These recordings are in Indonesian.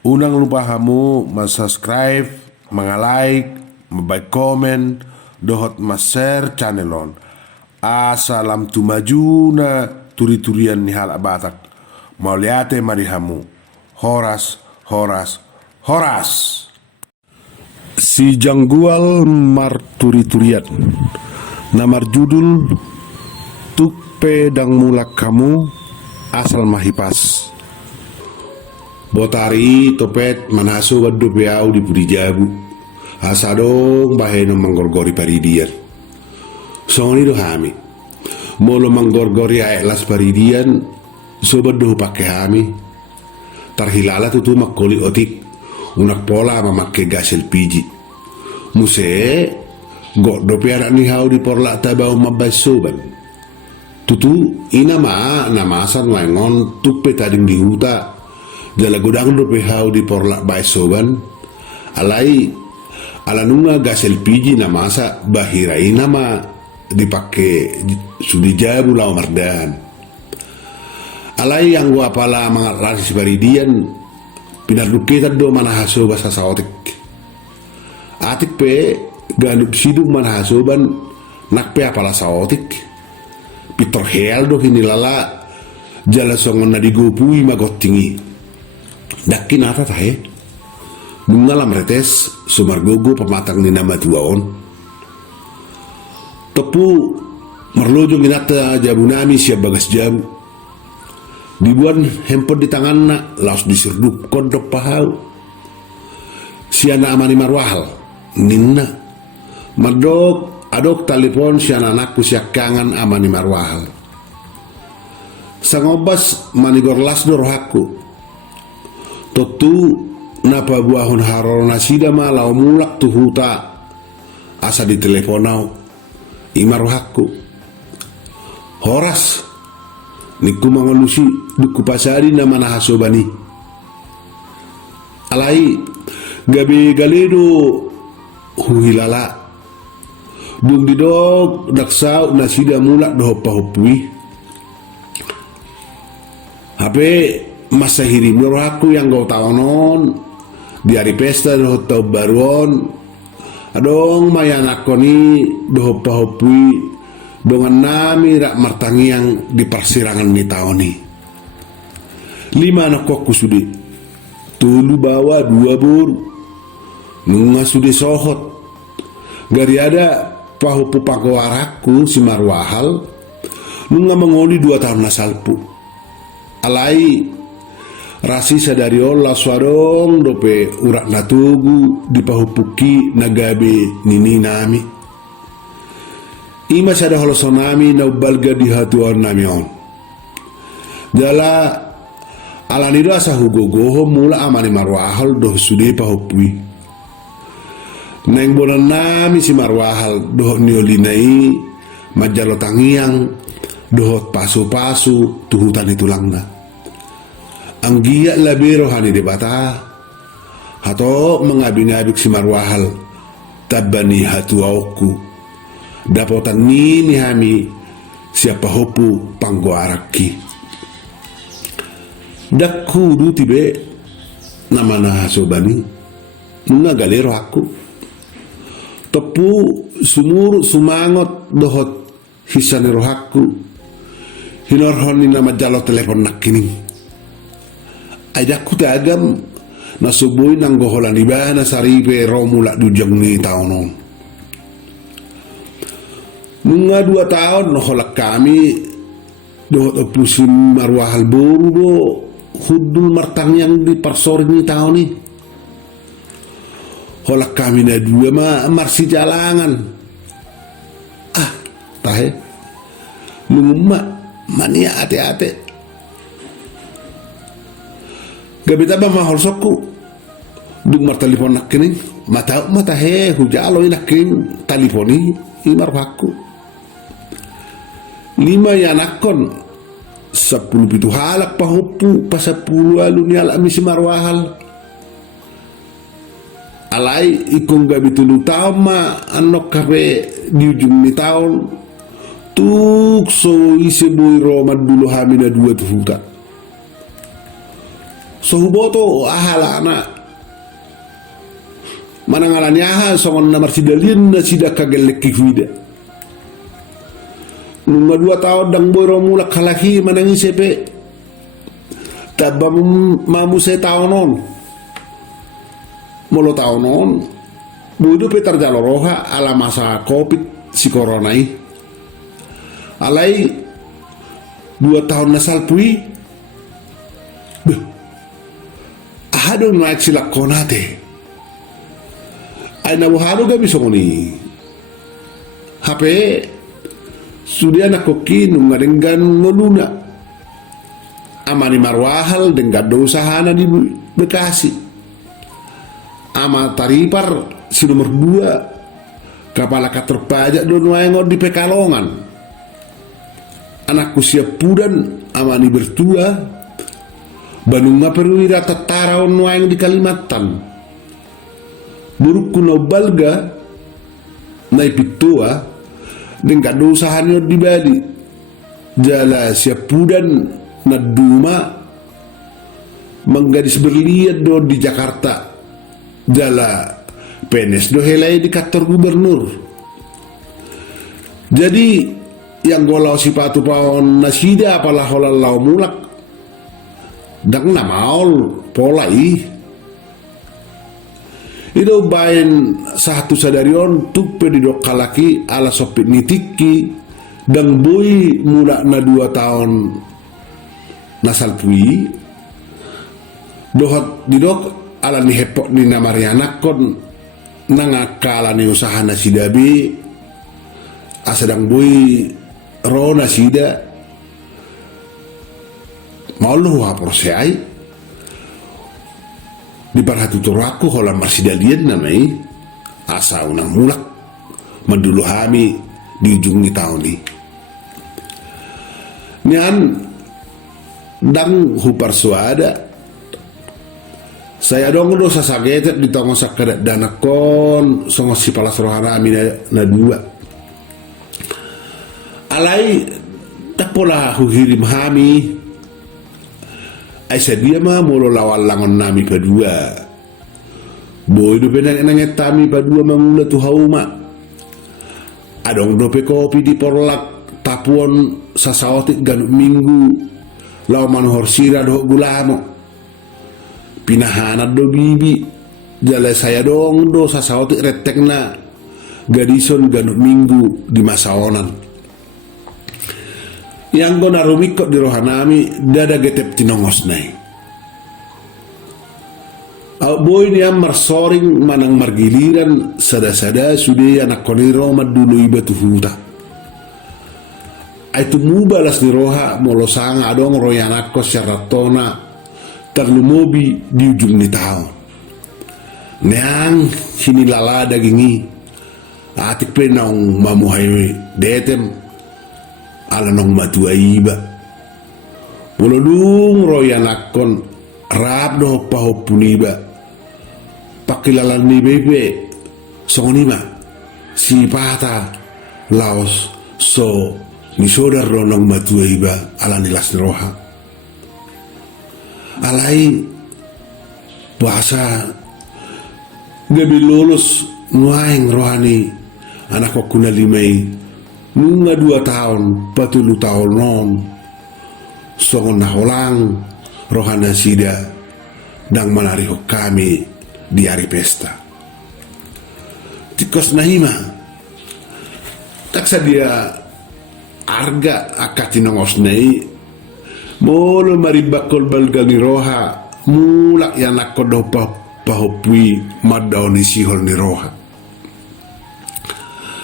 Unang lupa kamu subscribe, like, komen, dohot share channelon. Asalam tu maju na turi-turian ni hal batak. Mau liate mari hamu. Horas, horas, horas. Si janggual mar turi-turian. Namar judul Tukpe dang mulak kamu asal mahipas. Botari topet manaso wadu beau di puri jabu. Asadong baheno manggorgori paridian. Songoni do hami. Molo manggorgori aelas paridian sobat do pakai hami. Tarhilala tutu makoli otik. Unak pola mamakke gas LPG. Muse gok dope anak ni hau di porlak tabau mabay soban. Tutu ina namasan waingon tupe tading di huta. Jala godang dope hau di porlak bay soban. Alai alanunga gas LPG namasa bahira ina dipake sudi jabu lau mardan. Alai yang gua pala mangat rasi baridian pinarduketan do manahaso basa saotik. Atik pe ganup siduk manahasoban nakpe apala saotik. Pitor hel do hinilala jala songon nadigopui magotingi. Dakin ata tahe mengalam retes sumargogo pematang ni nama tuaon. Tepu merlojong inata jabu nami siap bagas jabu. Dibuan handphone di tangan nak laos diserdup kondok pahau. Siana amani marwahal ninna madok adok telepon siana anakku siak kangen amani marwahal. Sangobas manigor lasdor hakku. Totu napa buahun harol nasida malau mulak tuhuta asa di teleponau imar hakku. Horas niku mangolusi duku pasari nama nahasobani. Alai gabe galedo huhilala dung didog daksau nasida mulak dohopa-hopui. Hape masa hirim aku yang kau taonon di hari pesta dohot tau baruon adong mayan akoni dohopa-hopui dengan nami rak martangi yang di persirangan ni taoni. 5 anak kokku sudi tulu bawa 2 buru nunga sudi sohot gari ada pahupu pakowarakku si marwahal nunga mengoli 2 tahun nasalpu. Alai rasi sadari Allah swadong dope urak natugu di pahupuki nagabe nini nami. Ima sada holosonami na balga di hatuan nami on. Jala alanido asa hugogoho mula amani marwahal doh sude pahupui. Neng bonan nami si marwahal doh niolinai majalo tangiang dohot pasu-pasu tuhutan itulangna. Anggia labero hani debata hato mengabing-abing si marwahal tabani hatu auku dapotan nini hami siapa hopu panggoaraki dakku du tibe nama nahasobani nunga galero aku tepu sumur sumangot dohot hisanero aku hinorhoni nama jalo telepon nakini. Ajakku tagam nasuboy nang goholan iba na saripe romulak dujang ni taonon. Nunga 2 tahun noholak kami dohot opusin marwahal boru do hudul martang yang di parsori ni tahun ni. Holak kami na 2 marsi jalangan. Tahe. Nungma mania ate-ate. Gabi taba mahol sokku dung mar telepon nak kini mata he hujalo nak kini telefoni imar hakku 5 ya nakon 10 pitu halak pahupu pa 10 alun ni alami si marwahal. Alai ikong gabi tulu tama anok kape di ujung ni tahun tuk so isi boy romad dulu hamina 2 tuhuta. Sohuboto ahala na manangalanya ha songon na marsidalin na sida kagelek kikuida. Nung 2 tahun dang boro mulak kalaki manangi sepe tabam mamuse taonon molo taonon budu petar jaloroha ala masa covid si coronai alai 2 tahun nasal pui ahado naik silak konate ay nabuhado gabi songoni HP sudah nakokin ngadenggan ngeluna amani marwahal dengan dosahana di Bekasi ama taripar si nomor 2 kepala kantor pajak don waengon di Pekalongan anakku siap pudan amani bertua banunga perwira tetara on waeng di Kalimantan burukku no balga naipitua dengan dosahannya di Bali jala siap pudan naduma menggadis berliat do di Jakarta jala penes do helai di kantor gubernur. Jadi yang golau si patu paon nasida apalah holal lau mulak dang namaol polai itu bain satu sadarion tuh pedidok kalaki ala sopit nitiki dan boy mula na 2 tahun nasal pui dohot didok ala ni hepok ni namarianak kon nangakala ni usaha nasidabi asadang boy ro nasida mau lu hapor seai di parhatu turaku hola masih dalian namai asa unang mulak madulu hami di ujung ni tahun ni nian dang hupar suada saya dong do sasagetet di tongo sakadat danakon songo si palas rohana ami na 2 alai tapola huhirim hami Aisyah dia mah molo lawal langon nami padua boy do penang nanget tami padua mamula tu hauma adong dope kopi di porlak tapuon sasaotik ganuk minggu law manuhor sira do gulamo pinahanat do bibi jale saya dong do sasaotik retekna gadison ganuk minggu di masaonan yang gona rumikot di rohanami dada getep tinongos nai boy ni amar soring manang margiliran sada-sada sudah anak koniro madulu ibatu huta itu mubalas di roha molosang adong royanako syaratona terlumobi di ujung ni tahun neang sini lala dagingi atik penong mamuhay detem ala nong matua iba polodung royanakon rap do pahopuniba pakilalan ni bebe songonima si pata laos so ni sodar ronong matua iba ala nilas roha alai bahasa gabi lulus nuaing rohani anak wakuna limai nunga 2 tahun 40 tahun non songon naholang rohana sida dang manariko kami di hari pesta tikos nahima taksa dia arga akatinongos nei molo maribakol balgal ni roha mulak yang nakodopa pahopui madaoni sihol ni roha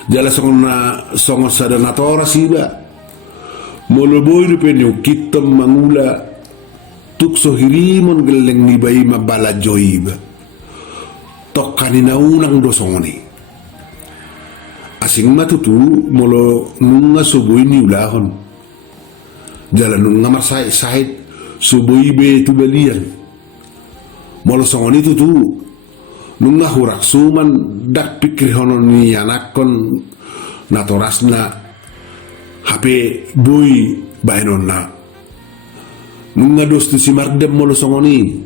jala songon sadanatora siba molo boy du penyo kitam mangula tukso hirimon geleng ni bayi mabala joiba tokkani na unang dosongoni asing matutu molo nunga suboy ni ulahon jala nunga marsai sahit suboy be tu balian molo songoni tutu nunga hurak suman dak pikir hono ni anakon natorasna HP boy bahenon na nunga dos tu si mardem molo songoni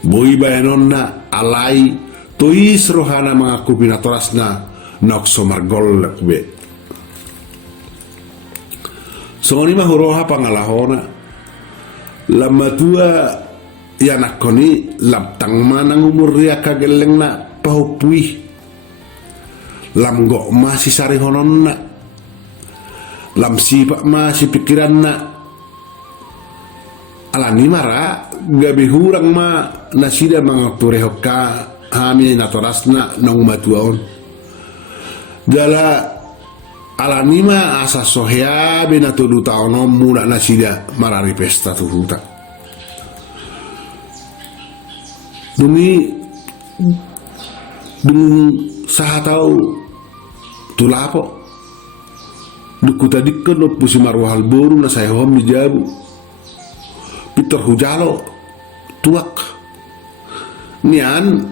Boy bayanon na alay tois rohana mga kupinatoras na nokso margol lakbe. So ni mahuroha pangalahona lamatua yanakoni laptang manang umurya kageleng na pahupui lamgo masih sari honon na lam sipak masih pikiran na alani mara gabi hurang ma nasida mga turehoka hami natorasna nong matuaon jala alani ma asa sohya binatudu taonom mula nasida marari pesta tuhuta dumi sahatau tulapo dukuta dikkan no pusi marwahal boru na saya hom jabu Peter hujalo tuak nian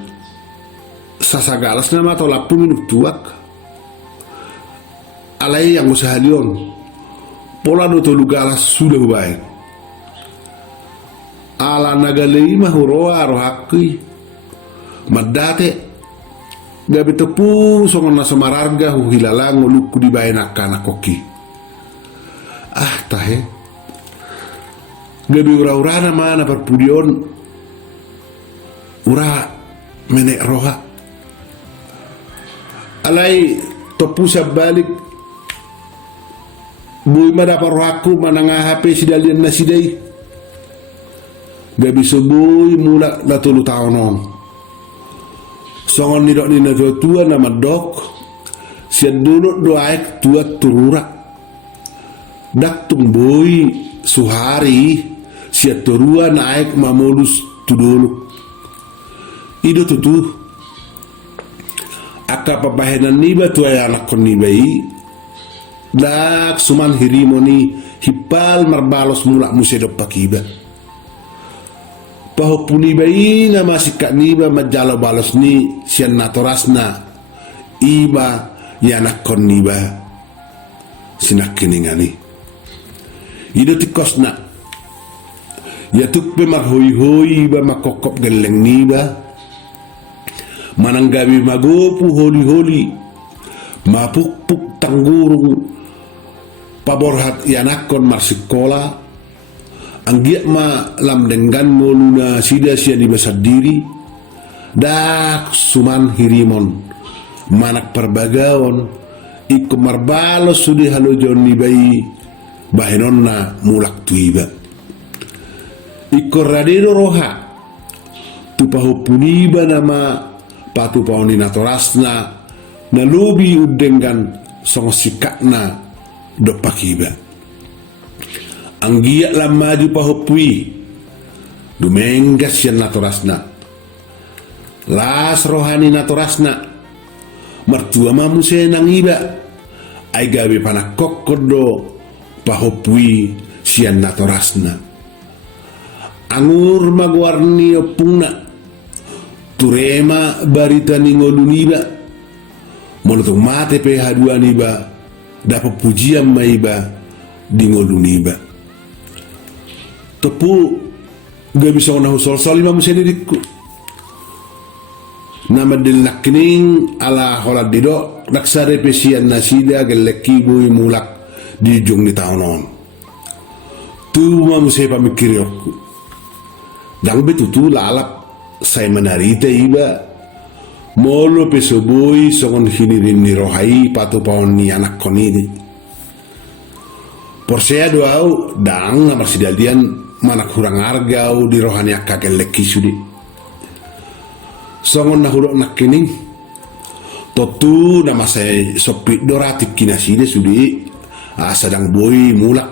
sasagalas nama atau lapu minuk tuak alai yang usahalion pola do tolu galas sudah baik ala nagalei mahuroa rohaki madate gabi tepu songon na samararga hilalang uluku di bayan anak koki tahe gabi ura-ura mana perpudion ura menek roha alai tepu sabalik bui madapa rohaku mananga HP sidalian nasidai gabi sebui mula latulu taonon songon nidok nina tua nama dok sian dulu doaek tua turura dak tumbui suhari sian turua naik mamolus tudulu ido tutu aka papahenan niba tua ya anak kon nibai dak suman hirimoni hipal marbalos mula musedok pakiba pahupuni bayi na masika niba majalo balos ni sian natorasna iba yanak kon niba sinak kiningani ido tikosna yatuk pemar hoi ba makokop geleng niba mananggabi magopu holi mapuk-puk tanggurung paborhat yanak kon marsikola anggiak ma lam denggan moluna sida sia di besar diri dak suman hirimon manak perbagaon iku marbalos sudi halojon ni bayi bahenonna mulak tuiba iku radino roha tupaho puniba nama patu paoni natorasna nalubi udenggan songo sikakna dopakiba anggiak lam maju pahopui dumenggas yan natorasna las rohani natorasna mertua mamu senang iba ay gabi panakok kodo pahopui sian natorasna angur magwarni opungna turema barita ningoluniba monotong mate PH2 niba dapat pujian maiba dingoluniba tepu gak bisa kena sol-sol imam sendiriku nama dilnak kining ala holad dido naksare pesian nasida geleki bui mulak di jung di taonon tu mam saya pamikir aku dang betu tu lalap saya menarita iba molo pesoboi songon hinirin ni rohai patu paon ni anak konini porsea doau dang nama sidalian mana kurang argau di rohani akagel leki sudi songon na hurok nak kining totu nama saya sopit doratik kinaside sudi sadang boy mulak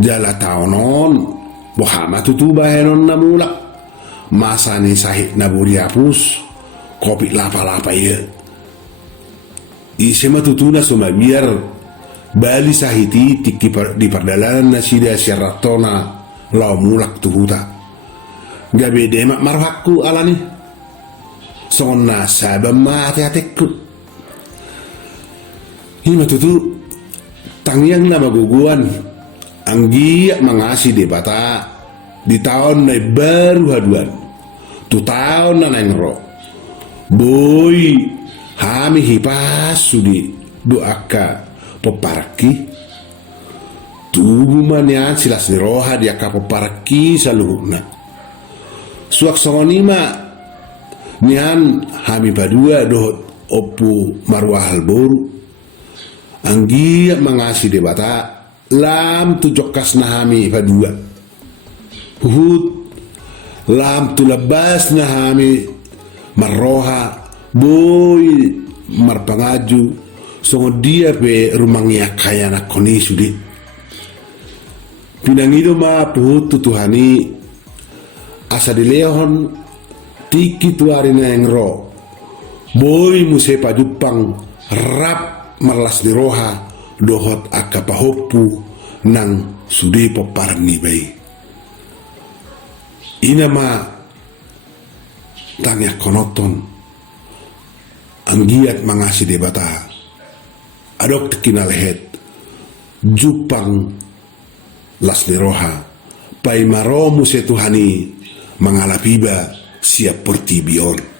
jala taonon bohama tutu bahenon na mulak masa ni sahit na buriapus kopi lapa-lapa ya isema tutu na biar bali sahiti tiki di perdalanan nasida syaratona lau mulak tuhuta gabe demak marhakku alani songon nasabam mati-hatiku hima tutu tangyang na maguguan anggiak mangasi debata di tahun na baru haduan tu tahun na nengro boy hami hipas sudi doaka peparaki tugu manian silas niroha dia ka peparaki saluhuna suak songonima nian hami badua dohot opu marwahal boru anggi mangasi debata lam tu jokas nahami badua hut lam tu labas nahami marroha boy marpangaju songo dia pe rumangnya kaya na koni sudi pinangido ma puhut tutuhani asa dilehon tiki tuari na engro boy musepa jupang rap marlas niroha dohot akapahopu nang sudi poparni bay ina ma tanya konoton anggiat mangasi debata adok tekina lehet jupang las niroha pai maromu setuhani mangalapiba siap pertibion